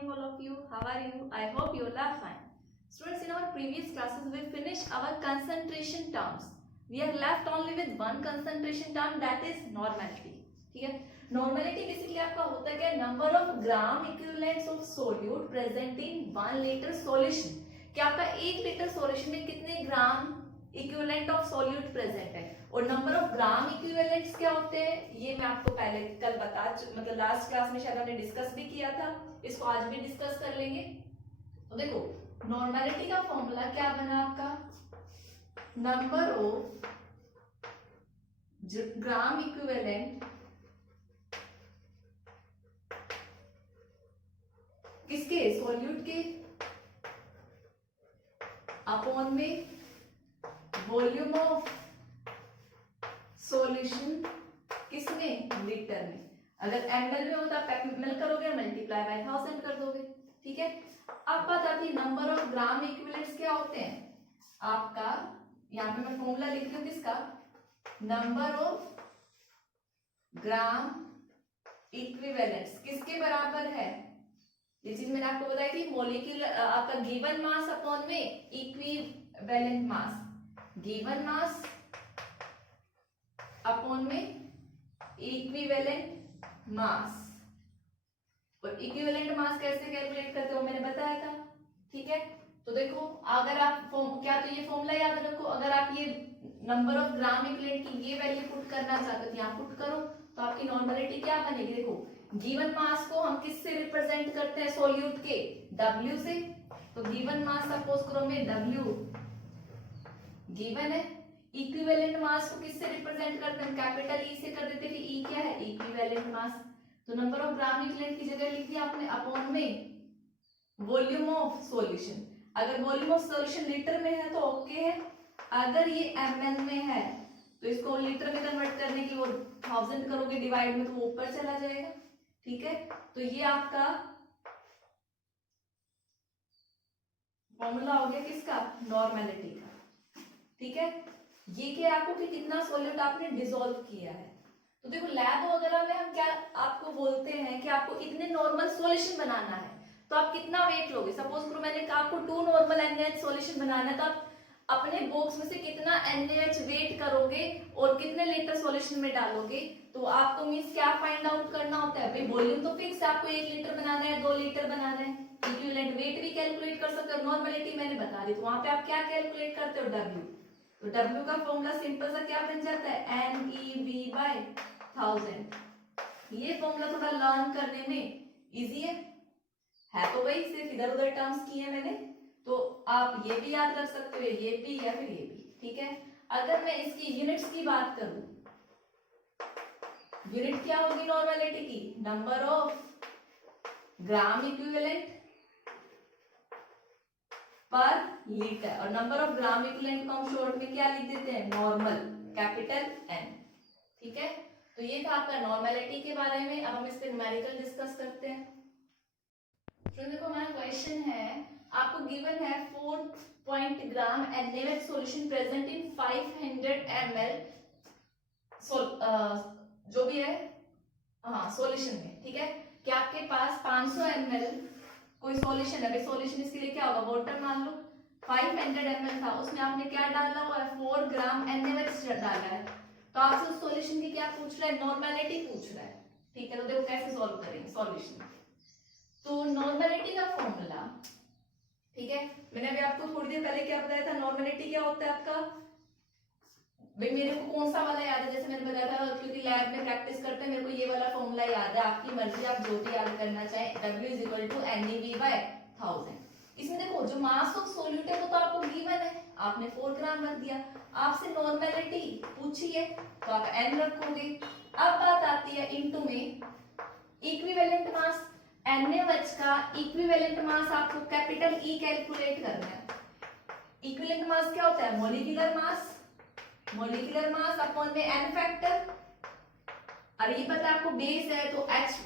morning all of you. How are you? I hope you all are fine. Students, in our previous classes we finished our concentration terms. We are left only with one concentration term, that is normality. ठीक है, normality basically आपका होता है क्या, number of gram equivalents of solute present in 1 liter solution. कि आपका 1 litre solution में कितने gram equivalent of solute present है और नंबर ऑफ ग्राम इक्विवेलेंट्स क्या होते हैं ये मैं आपको पहले कल मतलब लास्ट क्लास में शायद हमने डिस्कस भी किया था, इसको आज भी डिस्कस कर लेंगे। तो देखो नॉर्मेलिटी का फॉर्मूला क्या बना आपका, नंबर ऑफ ग्राम इक्विवेलेंट किसके, सॉल्यूट के, अपॉन में वॉल्यूम ऑफ सॉल्यूशन किसमें, लीटर में। अगर ml में होता आप ml करोगे मल्टीप्लाई बाय 1000 कर दोगे। ठीक है, अब बात आती है नंबर ऑफ ग्राम इक्विवेलेंट्स क्या होते हैं आपका, यहाँ पे मैं फॉर्मूला लिख दूं किसका, नंबर ऑफ ग्राम इक्विवेलेंट्स किसके बराबर है, ये चीज मैंने आपको बताई थी, मॉलिक्यूलर आपका गिवन मास अपॉन में equivalent mass, given mass upon में इक्विवेलेंट मास। और इक्विवेलेंट मास कैसे कैलकुलेट करते हो मैंने बताया था। ठीक है, तो देखो अगर आप क्या, तो ये फॉर्मूला याद रखो, अगर आप ये नंबर ऑफ ग्राम इक्विवेलेंट की ये वैल्यू पुट करना चाहते हो यहाँ पुट करो तो आपकी नॉर्मेलिटी क्या बनेगी। देखो गिवन मास को हम किससे रिप्रेजेंट करते हैं, सॉल्यूट के W से, तो गिवन मास सपोज करो में W गिवन है, इक्विवेलेंट मास को किससे रिप्रेजेंट करते हैं, कैपिटल E से कर देते थे, E क्या है, इक्विवेलेंट मास। तो नंबर ऑफ ग्राम इक्विवेलेंट की जगह लिख दिया आपने अपॉन में वॉल्यूम ऑफ सॉल्यूशन। अगर वॉल्यूम ऑफ सॉल्यूशन लीटर में है तो ओके है, अगर ये ml में है तो इसको लीटर में कन्वर्ट करने की वो 1000 करोगे डिवाइड में तो वो ऊपर चला जाएगा। ठीक है, तो ये आपका फॉर्मूला हो गया किसका, नॉर्मेलिटी का। ठीक है, ये क्या आपको कि कितना सॉल्यूट आपने डिसॉल्व किया है। तो देखो लैब वगैरह में हम क्या आपको बोलते हैं कि आपको इतने नॉर्मल सॉल्यूशन बनाना है तो आप कितना वेट लोगे, सपोज करो मैंने कहा आपको 2 नॉर्मल NaH सॉल्यूशन बनाना है तो आप अपने बॉक्स में से कितना NaH वेट करोगे और कितने लीटर सॉल्यूशन में डालोगे। तो आपको मींस क्या फाइंड आउट करना होता है, भाई वॉल्यूम तो फिक्स है, आपको 1 लीटर बनाना है 2 लीटर बनाना है, इक्विवेलेंट वेट भी कैलकुलेट कर सकते हो, नॉर्मेलिटी मैंने बता दी, तो वहां पे आप क्या कैलकुलेट करते हो, W। तो W का फॉर्मूला सिंपल सा क्या बन जाता है, NeV/1000। ये फॉर्मूला थोड़ा लर्न करने में इजी है तो वही सिर्फ इधर उधर टर्म्स किए हैं मैंने, तो आप ये भी याद रख सकते हो, ये भी या फिर ये भी। ठीक है, अगर मैं इसकी यूनिट्स की बात करूं, यूनिट क्या होगी नॉर्मेलिटी की, नंबर ऑफ ग्राम इक्विवेलेंट पर लीटर, और नंबर ऑफ ग्राम इक्विवेलेंट को हम शॉर्ट में क्या लिख देते हैं, नॉर्मल, कैपिटल N। ठीक है, तो ये था आपका नॉर्मेलिटी के बारे में। अब हम इस पे न्यूमेरिकल डिस्कस करते हैं। तो देखो हमारा क्वेश्चन है, आपको गिवन है 4 ग्राम NaOH solution present in 500 ml जो भी है हाँ सॉल्यूशन में। ठीक है, कि आपके पास 500 ml कोई सॉल्यूशन है, भाई सॉल्यूशन इसके लिए क्या होगा, वाटर मान लो, 500 ml था, उसमें आपने क्या डाला हुआ है, 4 ग्राम NaOH डाला है, तो आपसे उस सॉल्यूशन की क्या पूछ रहा है, नॉर्मेलिटी पूछ रहा है। ठीक है, तो देखो कैसे सॉल्व करेंगे सॉल्यूशन। तो नॉर्मेलिटी का फॉर्मूला, ठीक है, मैंने अभी आपको थोड़ी देर पहले क्या बताया था, नॉर्मेलिटी क्या होता है आपका, भाई मेरे को कौन सा वाला याद है, जैसे मैंने बताया था क्योंकि लैब में प्रैक्टिस करते हैं, मेरे को ये वाला फॉर्मूला याद है, आपकी मर्जी आप जो भी याद करना चाहें, W = NeV/1000। इसमें देखो जो मास ऑफ सॉल्यूट है वो तो आपको गिवन है, आपने 4 ग्राम रख दिया, आपसे नॉर्मेलिटी पूछी है तो आप N रखोगे। अब बात आती है इनटू में इक्विवेलेंट मास, NaOH का इक्विवेलेंट मास आपको कैपिटल E कैलकुलेट करना है। इक्विवेलेंट मास क्या होता है, molecular mass, molecular mass upon में N फैक्टर, और ये पता है आपको बेस है तो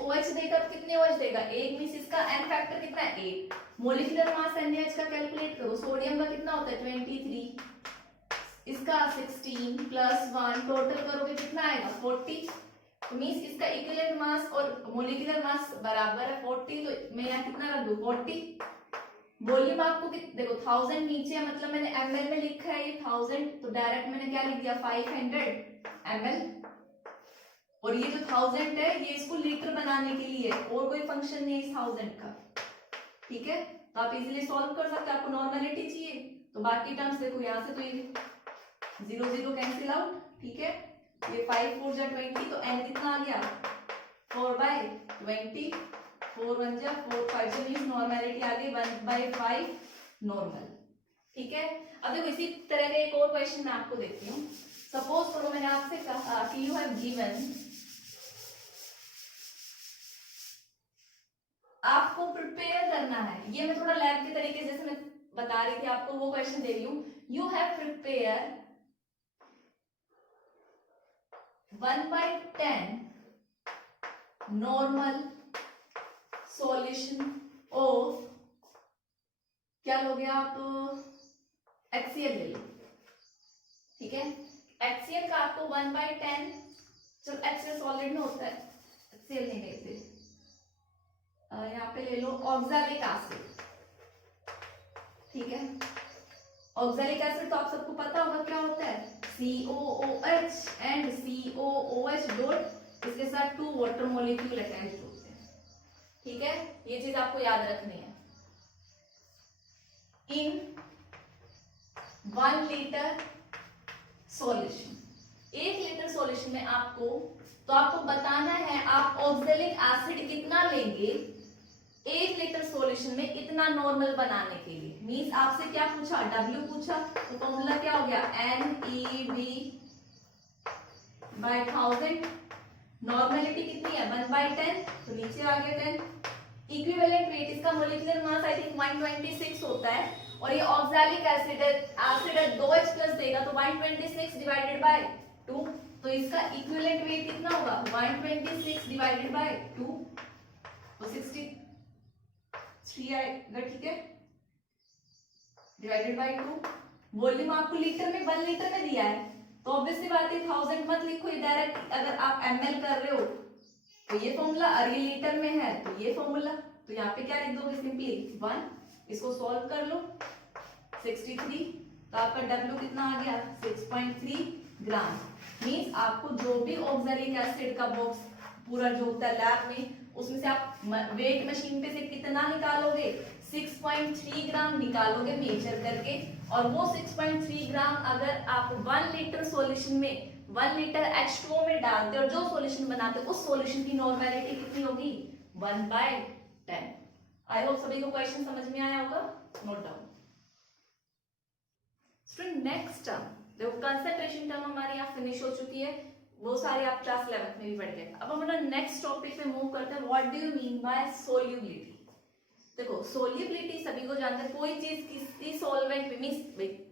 OH देगा, तो कितने OH देगा, 1 मींस इसका N फैक्टर कितना है, 8। मॉलिक्यूलर मास NaH का कैलकुलेट करो, सोडियम का कितना होता है 23, इसका 16 + 1 टोटल करोगे कितना आएगा 40। तो मीन्स इसका इक्विवेलेंट मास और मोलिकुलर मास बराबर है 40, तो मैं यहाँ कितना रख दूं 40। वॉल्यूम आपको देखो 1000 नीचे है, मतलब मैंने ml में लिखा है ये 1000, तो डायरेक्ट मैंने क्या लिख दिया 500 ml। और ये जो 1000 है ये इसको लीटर बनाने के लिए, और कोई फंक्शन नहीं है इस 1000 का, ठीक है। तो आप इजीली सॉल्व कर सकते हैं। आपको नॉर्मलिटी चाहिए तो बाकी टर्म्स देखो यहाँ से, तो ये 0 0 कैंसिल आउट, ठीक है। ये 5 4 जा 20, तो n कितना आ गया 4/20, 4 1 जा 4 5 जा, मींस नॉर्मलिटी आ गई 1/5 नॉर्मल, ठीक है। अब देखो इसी तरह का एक और क्वेश्चन मैं आपको देती हूँ। सपोज करो मैंने आपसे कहा कि यू हैव गिवन, आपको प्रिपेयर करना है, ये मैं थोड़ा लैब के तरीके जैसे मैं बता रही थी आपको वो क्वेश्चन दे रही हूँ। You have prepare 1/10 normal solution of, क्या लोगे आप, HCl ले लो, ठीक है। HCl का आपको 1/10, चलो HCl सॉलिड में होता है, HCl नहीं लेते, यहाँ पे ले लो ऑक्सैलिक एसिड, ठीक है। ऑक्सैलिक एसिड तो आप सबको पता होगा क्या होता है, COOH एंड COOH डॉट, इसके साथ 2 वाटर मॉलिक्यूल अटैच होते हैं, ठीक है। ये चीज आपको याद रखनी है। इन 1 लीटर सॉल्यूशन, 1 लीटर सॉल्यूशन में आपको, तो आपको बताना है आप ऑक्सैलिक एसिड कितना लेंगे 1 लीटर सॉल्यूशन में इतना नॉर्मल बनाने के लिए। मींस आपसे क्या पूछा, W पूछा, तो फॉर्मूला क्या हो गया NEB/1000। नॉर्मलिटी कितनी है 1/10, तो नीचे आ गया 10। इक्विवेलेंट वेट, इसका मोलिकुलर मास आई थिंक 126 होता है, और ये ऑक्सैलिक एसिड है 2H+ देगा, तो 126 डिवाइडेड बाय 2, तो इसका इक्विवेलेंट वेट कितना होगा 126 डिवाइडेड बाय 2, तो 63 आएगा, ठीक है, डिवाइडेड बाय 2। वॉल्यूम आपको लीटर में 1 लीटर में दिया है, तो ऑब्वियसली बात है 1000 मत लिखो, ये डायरेक्ट अगर आप ml कर रहे हो तो ये फॉर्मूला, और ये लीटर में है तो ये फॉर्मूला, तो यहाँ पे क्या लिख दोगे सिंपली 1, इसको सॉल्व कर लो 63, तो आपका W कितना आ गया 6.3 ग्राम। मींस आपको जो भी ऑक्सैलिक एसिड का बॉक्स पूरा जो होता है लैब में, उसमें से आप वेट मशीन पे से कितना निकालोगे 6.3 ग्राम निकालोगे मेजर करके, और वो 6.3 ग्राम अगर आप 1 लीटर सॉल्यूशन में 1 लीटर H2O में डालते और जो सॉल्यूशन बनाते उस सॉल्यूशन की नॉर्मलिटी कितनी होगी 1/10। आई होप सभी को क्वेश्चन समझ में आया होगा, note down. Student next term देखो, कंसंट्रेशन टर्म हमारी यहाँ फिनिश हो चुकी है, वो सारी आप क्लास 11th में भी पढ़ गए। अब हम अपना नेक्स्ट टॉपिक पे मूव करते हैं, what do you mean by solubility. देखो सोल्यूबिलिटी सभी को जानते हैं, कोई चीज किसी सॉल्वेंट में, मींस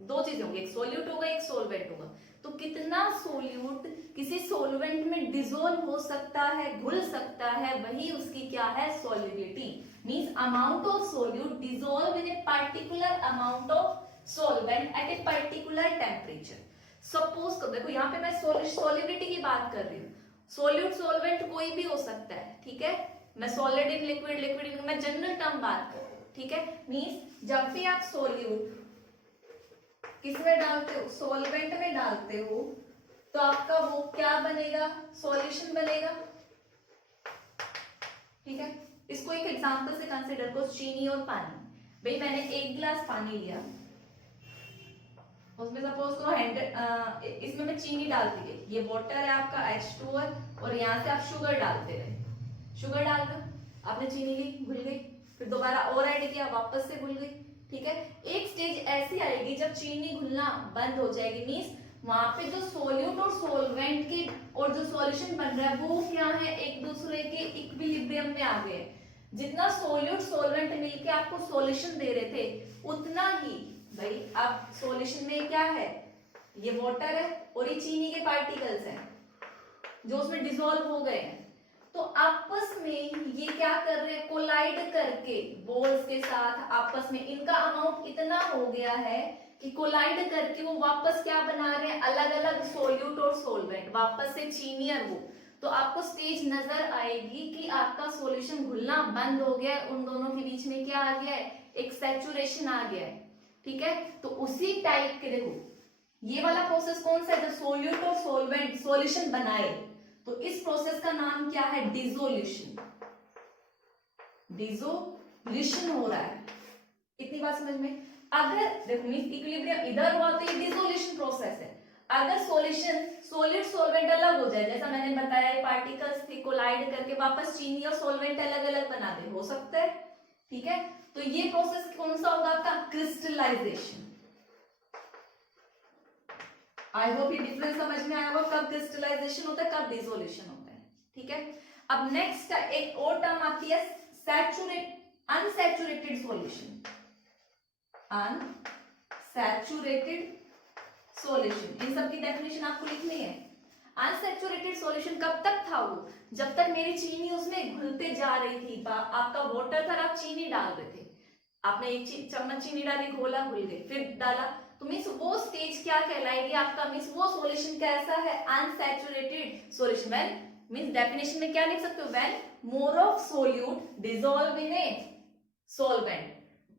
2 चीजें होंगी, एक सोल्यूट होगा एक सोलवेंट होगा, तो कितना सोल्यूट किसी सॉल्वेंट में डिसॉल्व हो सकता है, घुल सकता है, वही उसकी क्या है solubility. Means amount of solute dissolve in a particular amount of solvent at a particular temperature। Suppose करो, देखो यहाँ पे मैं सॉल्युबिलिटी की बात कर रही हूँ, सोल्यूट सॉल्वेंट कोई भी हो सकता है, ठीक है। मैं solid in liquid, liquid in, मैं जनरल टर्म बात कर रही हूँ, ठीक है। मींस जब भी आप सोल्यूट किसमें डालते हो, सॉल्वेंट में डालते हो, तो आपका वो क्या बनेगा, सॉल्यूशन बनेगा, ठीक है। इसको एक एग्जांपल से कंसीडर करो, चीनी और पानी। भाई मैंने 1 गिलास पानी लिया, उसमें सपोज करो इसमें मैं चीनी डालती गई, ये वाटर है आपका H2O, और यहाँ से आप शुगर डालते रहे, शुगर डालकर आपने चीनी ली, घुल गई, फिर दोबारा और ऐड किया, वापस से घुल गई, ठीक है। एक स्टेज ऐसी आएगी जब चीनी घुलना बंद हो जाएगी, मींस वहां पे जो सोल्यूट और सोलवेंट की और जो सॉल्यूशन बन रहा है वो क्या है, एक दूसरे के इक्विलिब्रियम में आ गए। जितना सोल्यूट सोलवेंट मिलके आपको सॉल्यूशन दे रहे थे, उतना ही भाई अब सॉल्यूशन में क्या है, ये वाटर है और ये चीनी के पार्टिकल्स हैं जो उसमें डिसॉल्व हो गए हैं, तो आपस में ये क्या कर रहे हैं, कोलाइड करके बोल्स के साथ आपस में इनका अमाउंट इतना हो गया है कि कोलाइड करके वो वापस क्या बना रहे हैं, अलग अलग सोल्यूट और सोलवेंट, वापस से चीनी और वो, तो आपको स्टेज नजर आएगी कि आपका सॉल्यूशन घुलना बंद हो गया है, उन दोनों के बीच में क्या आ गया है, एक सैचुरेशन आ गया है। ठीक है, तो उसी टाइप के देखो ये वाला प्रोसेस कौन सा है, जब सोल्यूट और सोलवेंट सॉल्यूशन बनाए, तो इस प्रोसेस का नाम क्या है, डिसोल्यूशन। डिसोल्यूशन हो रहा है, इतनी बात समझ में। अगर देखो मींस इक्विलिब्रियम इधर हुआ तो ये डिसोल्यूशन प्रोसेस है। अगर सॉल्यूशन सॉलिड सॉल्वेंट अलग हो जाए, जैसा मैंने बताया पार्टिकल्स थे कोलाइड करके वापस चीनी और सॉल्वेंट अलग अलग बना दे, हो सकता है। ठीक है, तो ये प्रोसेस कौन सा होगा आपका, क्रिस्टलाइजेशन। आई होप ये डिफरेंस समझ में आया होगा, कब क्रिस्टलाइजेशन होता है, कब डिसोल्यूशन होता है। ठीक है, अब नेक्स्ट एक और टर्म आती है अनसैचुरेटेड सॉल्यूशन। अनसैचुरेटेड सॉल्यूशन, इन सब की डेफिनेशन आपको लिखनी है। अनसैचुरेटेड सॉल्यूशन कब तक था वो, जब तक मेरी चीनी उसमें घुलते जा रही थी। आपका वाटर था, आप चीनी डाल रहे थे, आपने एक चम्मच चीनी डाली, घोला, घुल गई, फिर डाला, तो मीन्स वो स्टेज क्या कहलाएगी आपका, मीन्स वो सॉल्यूशन कैसा है, unsaturated solution. When means definition में क्या लिख सकते हो, when more of solute dissolve in a solvent,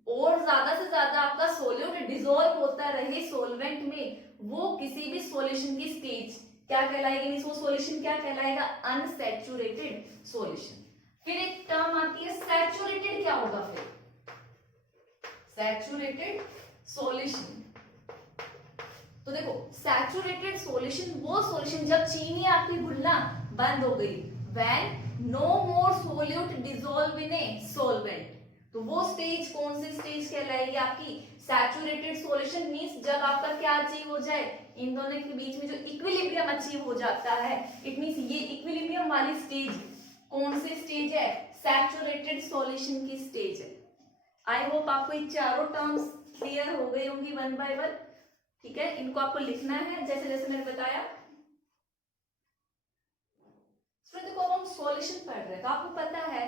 और ज्यादा से ज्यादा आपका सोल्यूट डिसॉल्व होता रहे सॉल्वेंट में, वो किसी भी सॉल्यूशन की स्टेज क्या कहलाएगी, मीन्स वो सॉल्यूशन क्या कहलाएगा, अनसैचुरेटेड सॉल्यूशन। फिर एक टर्म आती है सैचुरेटेड, क्या होगा फिर, सैचुरेटेड सॉल्यूशन। तो देखो सैचुरेटेड सॉल्यूशन वो सॉल्यूशन जब चीनी आपकी घुलना बंद हो गई, when no more solute dissolve in a solvent, तो वो स्टेज कौन सी स्टेज कहलाएगी आपकी, सैचुरेटेड सॉल्यूशन। मींस जब आपका क्या अचीव हो जाए, इन दोनों के बीच में जो इक्विलिब्रियम अचीव हो जाता है, इट मींस ये इक्विलिब्रियम वाली स्टेज कौन सी स्टेज है, सैचुरेटेड सॉल्यूशन की स्टेज है। आई होप आपको ये चारों टर्म्स क्लियर हो गई होंगी वन बाय वन। ठीक है, इनको आपको लिखना है जैसे जैसे मैंने बताया। देखो हम सॉल्यूशन पढ़ रहे हैं तो आपको पता है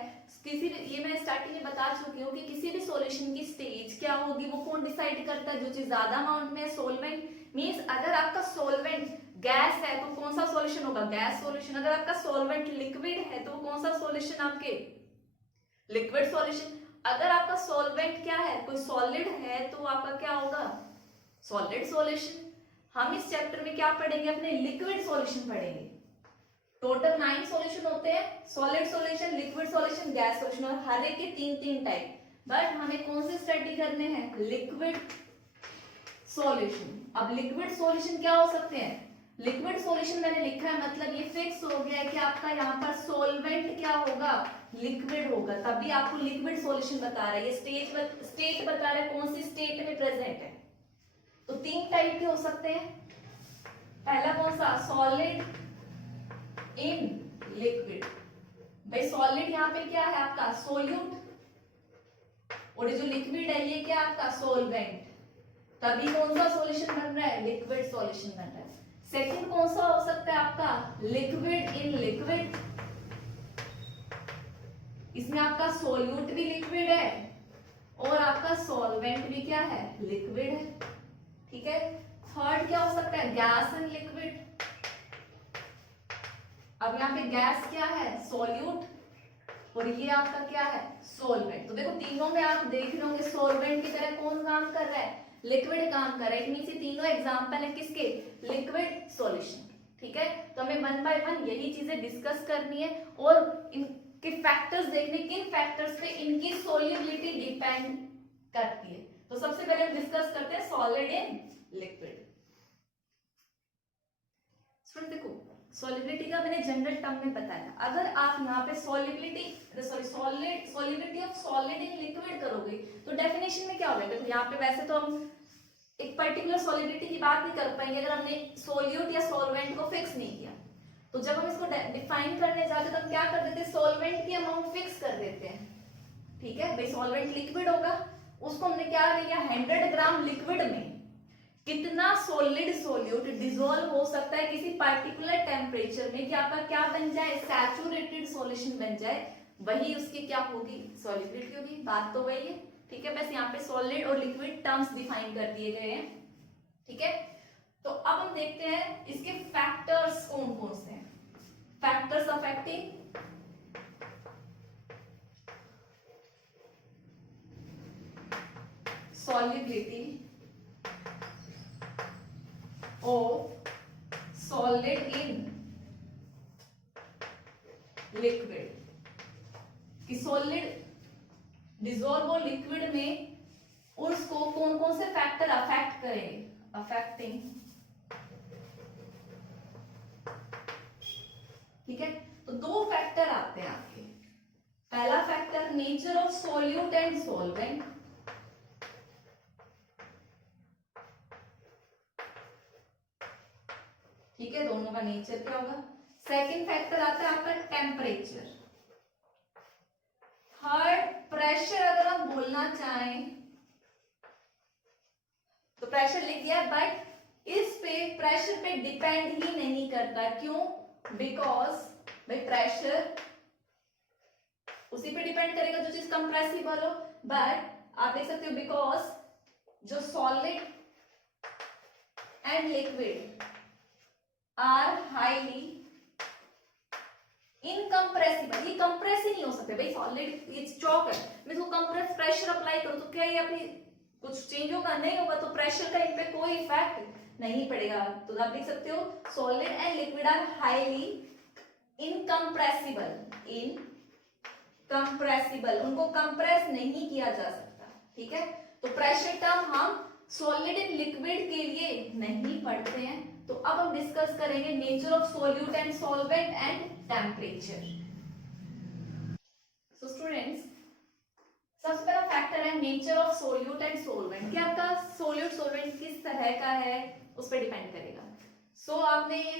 किसी भी, ये मैं स्टार्टिंग में बता चुकी हूँ कि किसी भी सॉल्यूशन की स्टेज क्या होगी वो कौन डिसाइड करता है, जो चीज ज्यादा अमाउंट में है, सॉल्वेंट। मींस अगर आपका सॉल्वेंट गैस है तो कौन सा सॉल्यूशन होगा, गैस सॉल्यूशन। अगर आपका सॉल्वेंट लिक्विड है तो कौन सा सॉल्यूशन आपके, लिक्विड सॉल्यूशन। अगर आपका सॉल्वेंट क्या है, कोई सॉलिड है तो आपका क्या होगा, सॉलिड सॉल्यूशन। हम इस चैप्टर में क्या पढ़ेंगे, अपने लिक्विड सॉल्यूशन पढ़ेंगे। टोटल 9 सॉल्यूशन होते हैं, solid solution, liquid solution, gas solution, और हर एक के 3-3 टाइप। बट हमें कौन से स्टडी करने हैं, लिक्विड सॉल्यूशन। अब लिक्विड सॉल्यूशन क्या हो सकते हैं, लिक्विड सॉल्यूशन मैंने लिखा है मतलब ये फिक्स हो गया है कि आपका यहाँ पर सॉल्वेंट क्या होगा, लिक्विड होगा, तभी आपको लिक्विड सॉल्यूशन बता रहा है। ये स्टेट बता रहा है कौन सी स्टेट में प्रेजेंट है। तो 3 टाइप के हो सकते हैं। पहला कौन सा, सॉलिड इन लिक्विड। भाई सॉलिड यहाँ पे क्या है आपका, सोल्यूट, और जो लिक्विड है ये क्या आपका, सोलवेंट। तभी कौन सा सॉल्यूशन बन रहा है, लिक्विड सॉल्यूशन बन रहा है। सेकंड कौन सा हो सकता है आपका, लिक्विड इन लिक्विड। इसमें आपका सोल्यूट भी लिक्विड है और आपका सॉल्वेंट भी क्या है, लिक्विड है। ठीक है, थर्ड क्या हो सकता है, गैस इन लिक्विड। अब यहाँ पे गैस क्या है, सोल्यूट, और ये आपका क्या है, सोलवेंट। तो देखो तीनों में आप देख रहे होंगे सोलवेंट की तरह कौन काम कर रहा है, लिक्विड काम कर रहा है। इनमें से तीनों एग्जांपल है किसके, लिक्विड सॉल्यूशन। ठीक है, तो हमें वन बाय वन यही चीजें डिस्कस करनी है और इनके फैक्टर्स देखने, किन फैक्टर्स पे इनकी सोल्युबिलिटी डिपेंड करती है। तो सबसे पहले हम डिस्कस करते हैं सॉलिड इन लिक्विड। देखो सॉलिबिलिटी का मैंने जनरल टर्म में बताया। अगर आप यहाँ पे solubility of solid in liquid करोगे तो डेफिनेशन में क्या होगा, देखो यहाँ पे वैसे तो हम एक पर्टिकुलर सॉलिबिलिटी की बात नहीं कर पाएंगे अगर हमने सोल्यूट या सॉल्वेंट को फिक्स नहीं किया। तो जब हम इसको डिफाइन करने जाते हैं तो हम क्या कर देते हैं, सॉल्वेंट की अमाउंट फिक्स कर देते हैं। ठीक है भाई, सॉल्वेंट लिक्विड होगा, उसको हमने क्या लिया, 100 ग्राम लिक्विड में कितना सॉलिड सोल्यूट डिसॉल्व हो सकता है किसी पार्टिकुलर टेम्परेचर में कि आपका क्या बन जाए, सैचुरेटेड सॉल्यूशन बन जाए, वही उसकी क्या होगी, सॉलिबिलिटी होगी। बात तो वही है। ठीक है, बस यहाँ पे सॉलिड और लिक्विड टर्म्स डिफाइन कर दिए गए हैं। ठीक है, तो अब हम देखते हैं इसके फैक्टर्स कौन कौन से हैं। Factors affecting solubility of solid in liquid, कि सॉलिड डिसॉल्व और लिक्विड में उसको कौन कौन से फैक्टर अफेक्ट करेंगे, अफेक्टिंग, ठीक है। तो दो फैक्टर आते हैं आपके, पहला factor nature of solute and solvent, ठीक है, दोनों का नेचर क्या होगा। सेकंड फैक्टर आता है आपका टेम्परेचर। थर्ड प्रेशर, अगर हम बोलना चाहें तो प्रेशर लिख दिया, बट इस पे प्रेशर पे डिपेंड ही नहीं करता, क्यों, बिकॉज भाई प्रेशर उसी पे डिपेंड करेगा जो चीज कंप्रेसिबल हो, बट आप देख सकते हो बिकॉज जो solid and liquid are highly incompressible, ये कंप्रेस ही नहीं हो सकते भाई, सॉलिड इट्स चॉक है, मैं इसको कंप्रेस प्रेशर अप्लाई करूं तो क्या ये अपनी कुछ चेंज होगा, नहीं होगा, तो प्रेशर का इन पे कोई इफेक्ट नहीं पड़ेगा। तो आप देख सकते हो solid and liquid are highly incompressible, incompressible, उनको कंप्रेस नहीं किया जा सकता, ठीक है। तो प्रेशर टर्म हम सॉलिड एंड लिक्विड के लिए नहीं पढ़ते हैं। तो अब हम डिस्कस करेंगे nature of solute and solvent and temperature. So students, सबसे पहला फैक्टर है nature of solute and solvent, कि आपका सोल्यूट सोलवेंट किस तरह का है उस पर डिपेंड करेगा। सो आपने ये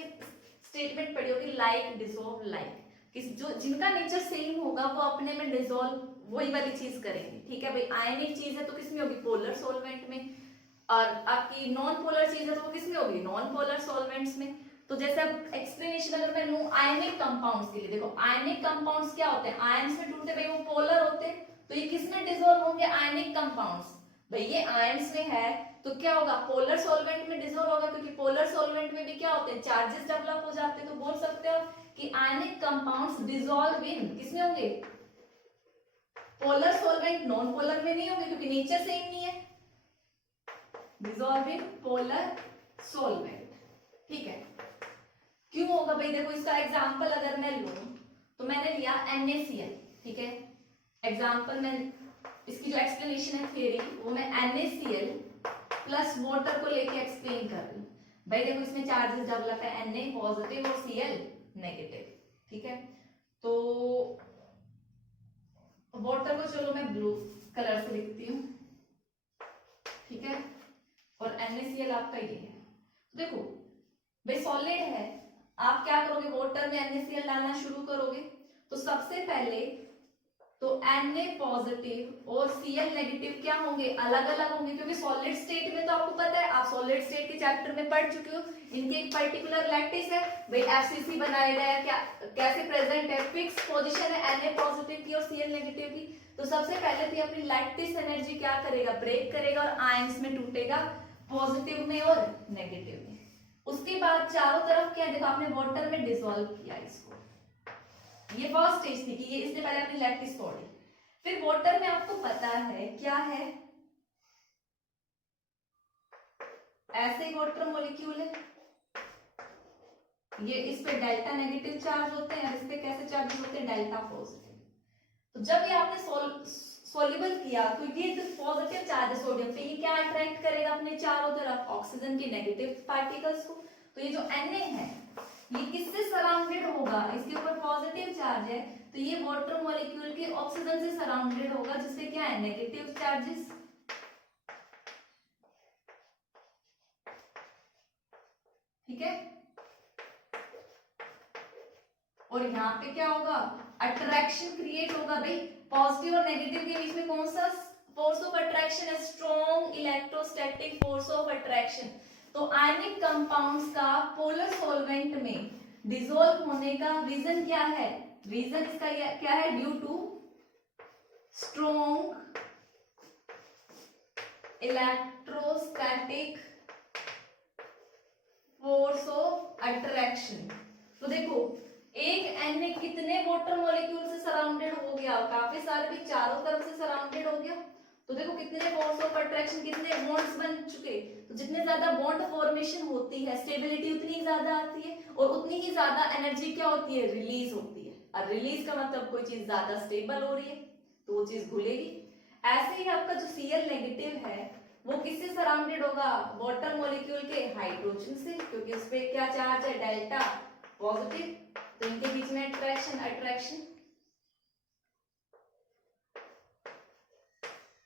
स्टेटमेंट पढ़ी होगी, लाइक डिसॉल्व लाइक, जो जिनका नेचर सेम होगा वो अपने में डिसॉल्व वही वाली चीज करेंगे, ठीक है भाई। आयनिक चीज है तो किसमें होगी, पोलर सॉल्वेंट में, और आपकी नॉन पोलर चीज है तो वो किसमें होगी, नॉन पोलर सॉल्वेंट्स में। तो जैसे अब एक्सप्लेनेशन अगर मैं लूं आयनिक कंपाउंड्स के लिए, देखो आयनिक कंपाउंड्स क्या होते हैं, आयंस में टूटते भाई वो पोलर होते हैं, तो ये किसमें डिसॉल्व होंगे, आयनिक कंपाउंड्स, भाई ये आयंस में है तो क्या होगा, पोलर सॉल्वेंट में डिसॉल्व होगा, क्योंकि पोलर सॉल्वेंट में भी क्या होते हैं, चार्जेस डेवलप हो जाते हैं। तो बोल सकते हो कि आयनिक कंपाउंड्स डिसॉल्व इन किसमें होंगे, पोलर सॉल्वेंट, नॉन पोलर में नहीं होंगे क्योंकि नेचर सेम नहीं है, डिसॉल्व इन पोलर सॉल्वेंट, ठीक है। क्यों होगा भाई, देखो इसका एग्जांपल अगर मैं लूं तो मैंने लिया NaCl, ठीक है, एग्जांपल में इसकी जो एक्सप्लेनेशन है थ्योरी वो मैं NaCl प्लस वाटर को लेके एक्सप्लेन कर रही हूं। भाई देखो इसमें चार्जेस डेवलप है, Na पॉजिटिव और Cl नेगेटिव, ठीक है। तो वाटर को चलो मैं ब्लू कलर से लिखती हूँ, ठीक है, और NaCl आपका ये है। देखो भाई सॉलिड है, आप क्या करोगे, वाटर में NaCl डालना शुरू करोगे, तो सबसे पहले तो Na पॉजिटिव और Cl नेगेटिव क्या होंगे, अलग अलग होंगे, क्योंकि सॉलिड स्टेट में तो आपको पता है, आप सॉलिड स्टेट के चैप्टर में पढ़ चुके हो, इनकी एक पर्टिकुलर लैटिस है भाई, FCC बनाया गया है, क्या कैसे प्रेजेंट है, फिक्स पोजीशन है Na पॉजिटिव की और Cl नेगेटिव की। तो सबसे पहले तो अपनी लैटिस एनर्जी क्या करेगा, ब्रेक करेगा और आयंस में टूटेगा, पॉजिटिव में और नेगेटिव में। उसके बाद चारों तरफ क्या, देखो आपने वाटर में डिसॉल्व किया इसको, ये फर्स्ट स्टेज थी कि ये इसने पहले अपनी लैटिस तोड़ी, फिर वाटर में आपको पता है क्या है, ऐसे ही वाटर मॉलिक्यूल है, ये इस पे डेल्टा नेगेटिव चार्ज होते हैं और इस पे कैसे चार्ज होते हैं, डेल्टा पॉजिटिव। तो जब ये आपने सॉल्युबल किया तो ये जो पॉजिटिव चार्ज है सोडियम पे, ये क्या अट्रैक्ट करेगा अपने चारों तरफ, ऑक्सीजन के नेगेटिव पार्टिकल्स को। तो ये जो Na है ये किससे सराउंडेड होगा, इसके ऊपर पॉजिटिव चार्ज है, तो ये वाटर मॉलिक्यूल के ऑक्सीजन से सराउंडेड होगा, जिससे क्या है, नेगेटिव चार्जेस, ठीक है। और यहाँ पे क्या होगा, अट्रैक्शन क्रिएट होगा भाई, पॉजिटिव और नेगेटिव के बीच में कौन सा फोर्स ऑफ अट्रैक्शन है, strong electrostatic force of attraction. तो आयनिक कंपाउंड्स का पोलर सॉल्वेंट में डिसॉल्व होने का रीजन क्या है, रीजन इसका क्या है, due to strong electrostatic force of attraction. तो देखो एक Na कितने वाटर मॉलिक्यूल से सराउंडेड हो गया, काफी सारे भी, चारों तरफ से सराउंडेड हो गया। तो देखो कितने फोर्स ऑफ अट्रैक्शन, कितने बॉन्ड्स बन चुके। तो जितने ज्यादा बॉन्ड फॉर्मेशन होती है, स्टेबिलिटी उतनी ज्यादा आती है, और उतनी ही ज्यादा एनर्जी क्या होती है, रिलीज होती है। और रिलीज का मतलब कोई चीज ज्यादा स्टेबल हो रही है तो वो चीज घुलेगी। ऐसे ही आपका जो Cl नेगेटिव है वो किससे सराउंडेड होगा, वाटर मॉलिक्यूल के हाइड्रोजन से, क्योंकि उस पे क्या चार्ज है, डेल्टा पॉजिटिव। तो इनके बीच में अट्रैक्शन, अट्रैक्शन,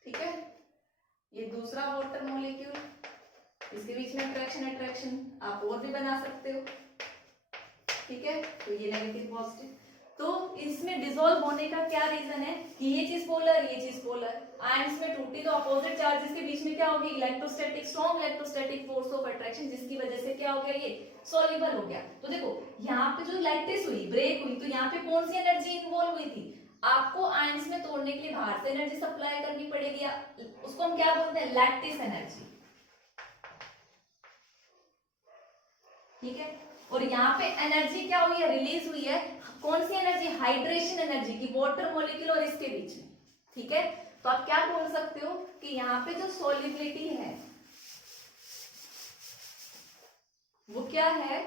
ठीक है। ये दूसरा वाटर मॉलिक्यूल, इसके बीच में अट्रैक्शन, अट्रैक्शन आप और भी बना सकते हो, ठीक है। तो ये नेगेटिव पॉजिटिव। तो इसमें डिसॉल्व होने का क्या रीजन है कि ये चीज पोलर, ये चीज पोलर, आयंस में टूटी तो अपोजिट चार्जेस के बीच में क्या होगी, electrostatic, strong electrostatic force of attraction, जिसकी वजह से क्या हो गया, ये सॉल्युबल हो गया। तो देखो यहाँ पे जो लैटिस हुई, ब्रेक हुई, तो यहाँ पे कौन सी एनर्जी इन्वॉल्व हुई थी, आपको आयंस में तोड़ने के लिए बाहर से एनर्जी सप्लाई करनी पड़ेगी, उसको हम क्या बोलते हैं, लैटिस एनर्जी, ठीक है। और यहाँ पे एनर्जी क्या हुई है, रिलीज हुई है, कौन सी एनर्जी, हाइड्रेशन एनर्जी की, वाटर मॉलिक्यूल और इसके बीच में, ठीक है। तो आप क्या बोल सकते हो कि यहाँ पे जो सॉल्युबिलिटी है वो क्या है,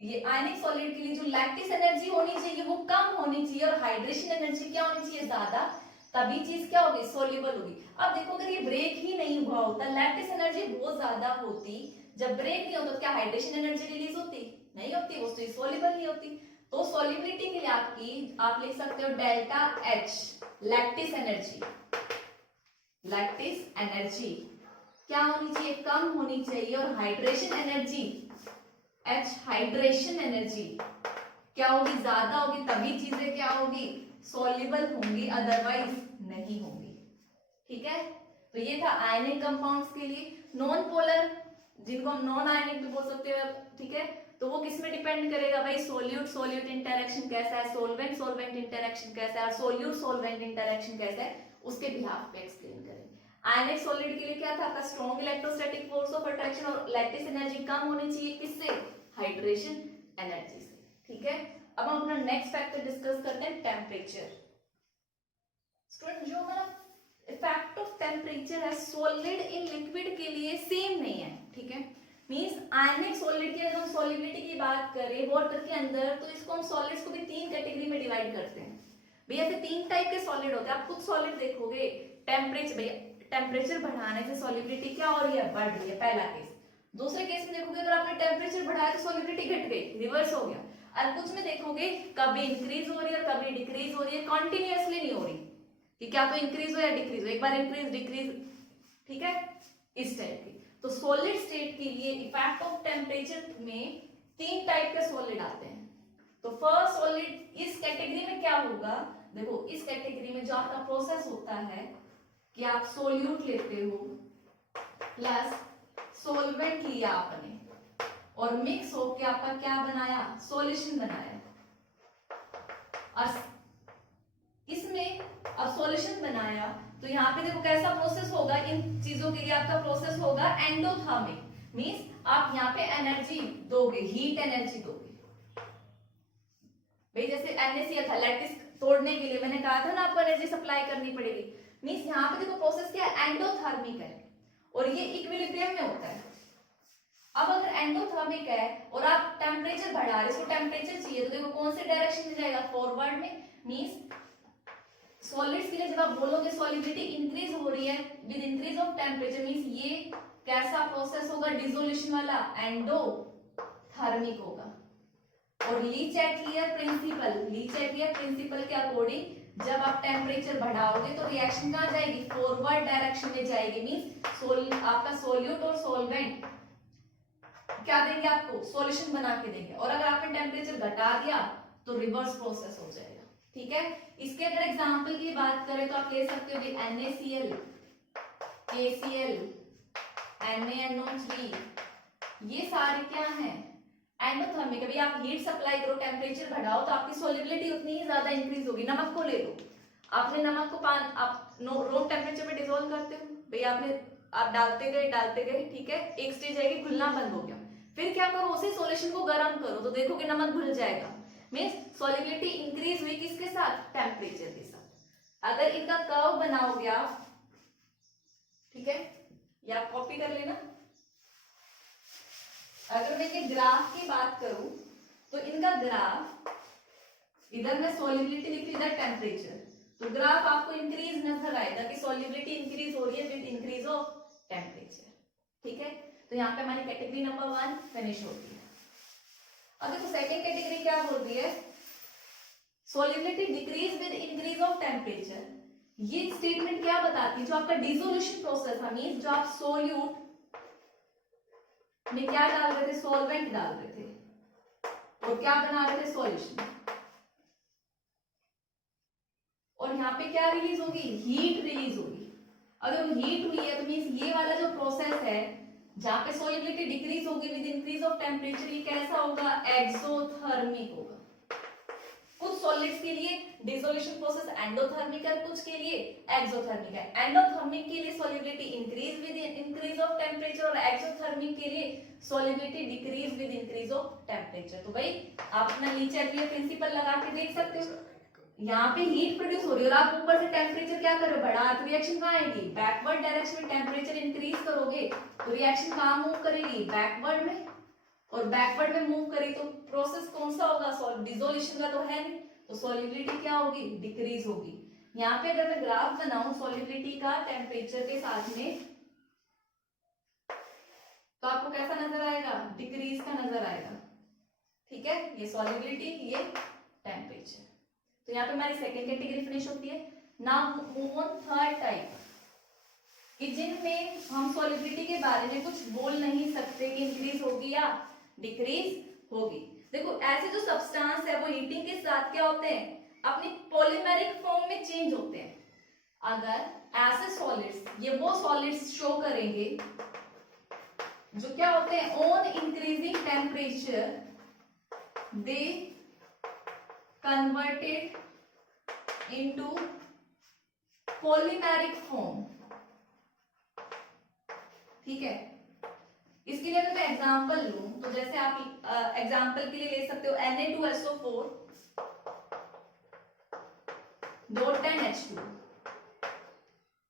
ये आयनिक सॉलिड के लिए जो लैटिस एनर्जी होनी चाहिए वो कम होनी चाहिए, और हाइड्रेशन एनर्जी क्या होनी चाहिए, ज्यादा, तभी चीज क्या होगी, सोल्यूबल होगी। अब देखो अगर ये ब्रेक ही नहीं हुआ होता, लैटिस एनर्जी बहुत ज्यादा होती, जब ब्रेक नहीं होता तो क्या हाइड्रेशन एनर्जी रिलीज होती, नहीं होती, वो तो सोल्यूबल नहीं होती। तो सोल्यूबिलिटी के लिए आप लिख सकते हो delta H, lactis energy, lactis energy क्या होनी चाहिए, कम होनी चाहिए, और hydration energy H, hydration energy क्या होगी, ज्यादा होगी, तभी चीजें क्या होगी, सॉल्युबल होंगी, अदरवाइज नहीं होंगी, ठीक है। तो ये था आयनिक कंपाउंड्स के लिए। नॉन पोलर, जिनको हम नॉन आयनिक भी बोल सकते हैं, ठीक है, तो वो किस में डिपेंड करेगा भाई, सोल्यूट सोल्यूट इंटरेक्शन कैसा है, सोलवेंट सोलवेंट इंटरेक्शन कैसा है, और सोल्यूट सोलवेंट इंटरेक्शन कैसा है, उसके बिहाफ पे एक्सप्लेन करेंगे। आयनिक सॉलिड के लिए क्या था आपका, strong electrostatic force of attraction, और लैटिस एनर्जी कम होनी चाहिए, किससे, हाइड्रेशन एनर्जी से, ठीक है। अब हम अपना नेक्स्ट फैक्टर डिस्कस करते हैं, टेम्परेचर। स्टूडेंट जो हमारा इफेक्ट ऑफ टेम्परेचर है सॉलिड इन लिक्विड के लिए सेम नहीं है, ठीक है। मींस आयनिक सॉलिड की अगर हम सॉल्युबिलिटी की बात करें वाटर के अंदर, तो इसको हम सॉलिड्स को भी तीन कैटेगरी में डिवाइड करते हैं भैया। ऐसे तीन टाइप के सॉलिड होते हैं, आप खुद सॉलिड देखोगे, टेम्परेचर, भैया टेम्परेचर बढ़ाने से सॉल्युबिलिटी क्या हो रही है, बढ़ रही है, पहला केस। दूसरे केस में देखोगे अगर आपने टेम्परेचर बढ़ाया तो सॉल्युबिलिटी घट गई, रिवर्स हो गया। और कुछ में देखोगे कभी इंक्रीज हो रही है और कभी डिक्रीज हो रही है, कॉन्टिन्यूअसली नहीं हो रही कि क्या तो इंक्रीज हो या डिक्रीज हो, एक बार इंक्रीज डिक्रीज, ठीक है, इस टाइप की। तो सॉलिड स्टेट के लिए इफेक्ट ऑफ टेम्परेचर में तीन टाइप के सॉलिड आते हैं। तो फर्स्ट सॉलिड इस कैटेगरी में क्या होगा, देखो इस कैटेगरी में जो आपका प्रोसेस होता है कि आप सोल्यूट लेते हो प्लस सोलवेंट लिया आपने और मिक्स होके आपका क्या बनाया, सॉल्यूशन बनाया। और इसमें अब सॉल्यूशन बनाया तो यहाँ पे देखो कैसा प्रोसेस होगा, इन चीजों के लिए आपका प्रोसेस होगा एंडोथर्मिक, मींस आप यहाँ पे एनर्जी दोगे, हीट एनर्जी दोगे। भाई जैसे NaCl था, लैटिस तोड़ने के लिए मैंने कहा था ना आपको एनर्जी सप्लाई करनी पड़ेगी, मींस यहाँ पे देखो प्रोसेस क्या है, एंडोथर्मिक है, और ये इक्विलिब्रियम में होता है। अब अगर एंडोथर्मिक है और आप टेम्परेचर बढ़ा रहे, इसको टेम्परेचर चाहिए, तो देखो कौन से डायरेक्शन में जाएगा, फॉरवर्ड में। मींस सॉलिड्स के लिए जब आप बोलोगे सॉल्युबिलिटी इंक्रीज हो रही है with increase of temperature, means ये कैसा प्रोसेस होगा, डिसोल्यूशन वाला, एंडोथर्मिक होगा। और ली चैटलियर प्रिंसिपल के अकॉर्डिंग जब आप टेम्परेचर बढ़ाओगे तो रिएक्शन कहां जाएगी, फॉरवर्ड डायरेक्शन में जाएगी। मींस आपका सोल्यूट और सॉल्वेंट क्या देंगे आपको, सॉल्यूशन बना के देंगे, और अगर आपने टेम्परेचर घटा दिया तो रिवर्स प्रोसेस हो जाएगा, ठीक है। इसके अगर एग्जांपल की बात करें तो आप ले सकते हो NaCl, KCl, NaNO3, ये सारे क्या हैं, एंडोथर्मिक। अभी आप हीट सप्लाई करो, टेम्परेचर बढ़ाओ तो आपकी सॉल्युबिलिटी उतनी ही ज्यादा इंक्रीज होगी। नमक को ले लो, आपने नमक को आप रूम टेम्परेचर पे डिसॉल्व करते हो, भाई आपने आप डालते गए, ठीक है, एक स्टेज आएगी घुलना बंद हो गया, फिर क्या करो, उसी सॉल्यूशन को गर्म करो तो देखो कि नमक घुल जाएगा। मीन्स सॉल्युबिलिटी इंक्रीज हुई किसके साथ, टेम्परेचर के साथ। अगर इनका कर्व बनाओगे आप, ठीक है, या आप कॉपी कर लेना। अगर मैं ये ग्राफ की बात करूं तो इनका ग्राफ, इधर मैं सॉल्युबिलिटी लिखी, इधर टेम्परेचर, तो ग्राफ आपको इंक्रीज नजर आएगा कि सॉल्युबिलिटी इंक्रीज हो रही है विद इंक्रीज ऑफ टेम्परेचर। ठीक है, तो यहाँ पे हमारी कैटेगरी नंबर 1 फिनिश होती है। अब देखो सेकेंड कैटेगरी क्या बोल रही है, solubility decrease with increase of temperature. ये स्टेटमेंट क्या बताती है, जो आपका डिसोल्यूशन प्रोसेस है, मींस जो आप सोल्यूट में क्या डाल रहे थे, सॉल्वेंट डाल रहे थे और क्या बना रहे थे, सॉल्यूशन, और यहाँ पे क्या रिलीज होगी, हीट रिलीज होगी। अगर हीट हुई है तो मींस ये वाला जो प्रोसेस है जहां पे सॉल्युबिलिटी डिक्रीज होगी विद इंक्रीज ऑफ टेम्परेचर, ये कैसा होगा, एक्सोथर्मिक होगा। कुछ सॉलिड्स के लिए डिसोल्यूशन प्रोसेस एंडोथर्मिक है, कुछ के लिए एक्सोथर्मिक है। एंडोथर्मिक के लिए solubility increase with increase of temperature और एक्सोथर्मिक के लिए solubility decrease with increase of temperature. तो भाई आप अपना नीचे प्रिंसिपल लगा के देख सकते हो, यहाँ पे हीट प्रोड्यूस हो रही है और आप ऊपर से टेम्परेचर क्या करो, बढ़ा, तो रिएक्शन कहाँ आएगी, बैकवर्ड डायरेक्शन में। टेम्परेचर इंक्रीज करोगे तो रिएक्शन कहाँ मूव करेगी, बैकवर्ड में, और बैकवर्ड में मूव करेगी तो प्रोसेस कौन सा होगा, डिसोल्यूशन का तो है नहीं, तो सॉल्युबिलिटी क्या होगी, डिक्रीज होगी। यहाँ पे अगर मैं ग्राफ बनाऊं सॉल्युबिलिटी का टेम्परेचर के साथ में, तो आपको कैसा नजर आएगा, डिक्रीज का नजर आएगा। ठीक है, ये सॉल्युबिलिटी, ये टेम्परेचर। तो यहाँ पे हमारी सेकेंड कैटेगरी फिनिश होती है। Now move on third type, कि जिनमें हम सॉल्युबिलिटी के बारे में कुछ बोल नहीं सकते कि इंक्रीज होगी या डिक्रीज होगी। देखो ऐसे जो सब्सटेंस है वो हीटिंग के साथ क्या होते हैं, अपनी पॉलीमेरिक फॉर्म में चेंज होते हैं। अगर ऐसे सॉलिड्स, ये वो सॉलिड्स शो करेंगे जो क्या होते हैं, on increasing temperature they converted into polymeric form. ठीक है, इसके लिए अगर मैं एग्जांपल लूं तो जैसे आप एग्जांपल के लिए ले सकते हो Na2SO4 .10H2।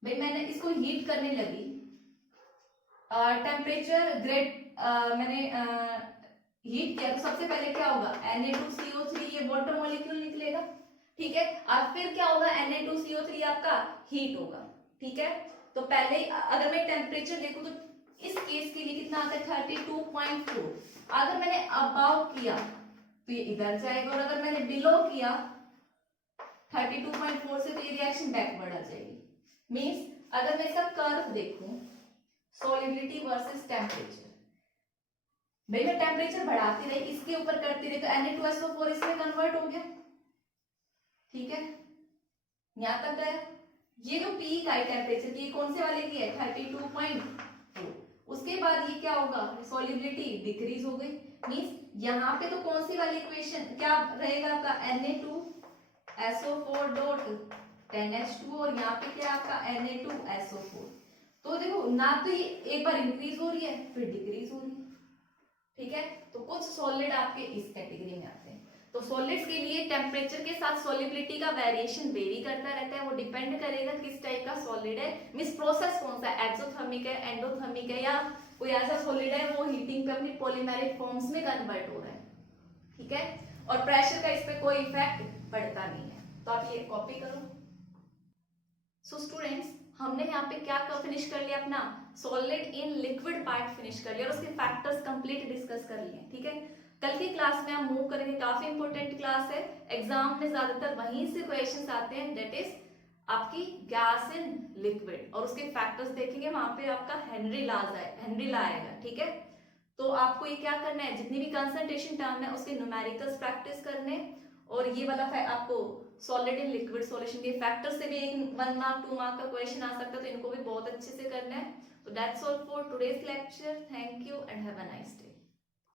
भाई मैंने इसको हीट करने लगी, टेम्परेचर ग्रेड मैंने हीट किया, तो सबसे पहले क्या होगा, Na2CO3, ये वाटर मॉलिक्यूल निकलेगा। ठीक है, अब फिर क्या होगा, Na2CO3 आपका हीट होगा। ठीक है, तो पहले अगर मैं टेम्परेचर देखूं तो इस केस के लिए कितना आता है, 32.4। अगर मैंने अबाव किया तो ये इधर जाएगा, और अगर मैंने बिलो किया 32.4 से तो ये रिएक्शन बैकवर्ड आ जाएगी। मींस अगर मैं इसका कर्व देखूं, सॉल्युबिलिटी वर्सेस टेम्परेचर, भाई मैं टेम्परेचर बढ़ाती रही, इसके ऊपर करती रही, तो Na2SO4 इसमें कन्वर्ट हो गया। ठीक है, यहां तक गया। ये जो पीक आई टेम्परेचर की, कौन से वाले की है, 32.4। उसके बाद ये क्या होगा, सॉल्युबिलिटी डिक्रीज हो गई। मींस यहाँ पे तो कौन सी वाली इक्वेशन क्या रहेगा आपका, Na2SO4 .10H2, और यहाँ पे क्या आपका Na2SO4। तो देखो ना तो ये एक बार इंक्रीज हो रही है फिर डिक्रीज हो रही है। ठीक है, तो कुछ सॉलिड आपके इस कैटेगरी में आते हैं। तो सॉलिड्स के लिए टेम्परेचर के साथ सॉल्युबिलिटी का वेरिएशन वेरी करता रहता है, वो डिपेंड करेगा किस टाइप का सॉलिड है, मींस प्रोसेस कौन सा है, एक्सोथर्मिक है, एंडोथर्मिक है, या कोई ऐसा सॉलिड है वो हीटिंग पे अपनी पॉलीमेरिक फॉर्म्स में कन्वर्ट हो रहा है। ठीक है, और प्रेशर का इस पे कोई इफेक्ट पड़ता नहीं है। तो आप ये कॉपी करो। सो स्टूडेंट्स, हमने यहाँ पे क्या फिनिश कर लिया, अपना solid in liquid part finish कर लिया और उसके फैक्टर्स कंप्लीट डिस्कस कर लिए। ठीक है, कल की क्लास में हम मूव करेंगे, काफी इंपॉर्टेंट क्लास है, एग्जाम में ज्यादातर वहीं से क्वेश्चंस आते हैं, दैट इज आपकी गैस इन लिक्विड, और उसके फैक्टर्स देखेंगे, वहां पे आपका हेनरी लॉ आएगा। ठीक है, तो आपको ये क्या करना है, जितनी भी कंसंट्रेशन टर्म है उसके न्यूमेरिकल्स प्रैक्टिस करने, और ये वाला आपको सॉलिड इन लिक्विड सॉल्यूशन के फैक्टर से भी एक 1 मार्क 2 मार्क का क्वेश्चन आ सकता है, तो इनको भी बहुत अच्छे से करना है। तो that's all for today's lecture. Thank you and have a nice day.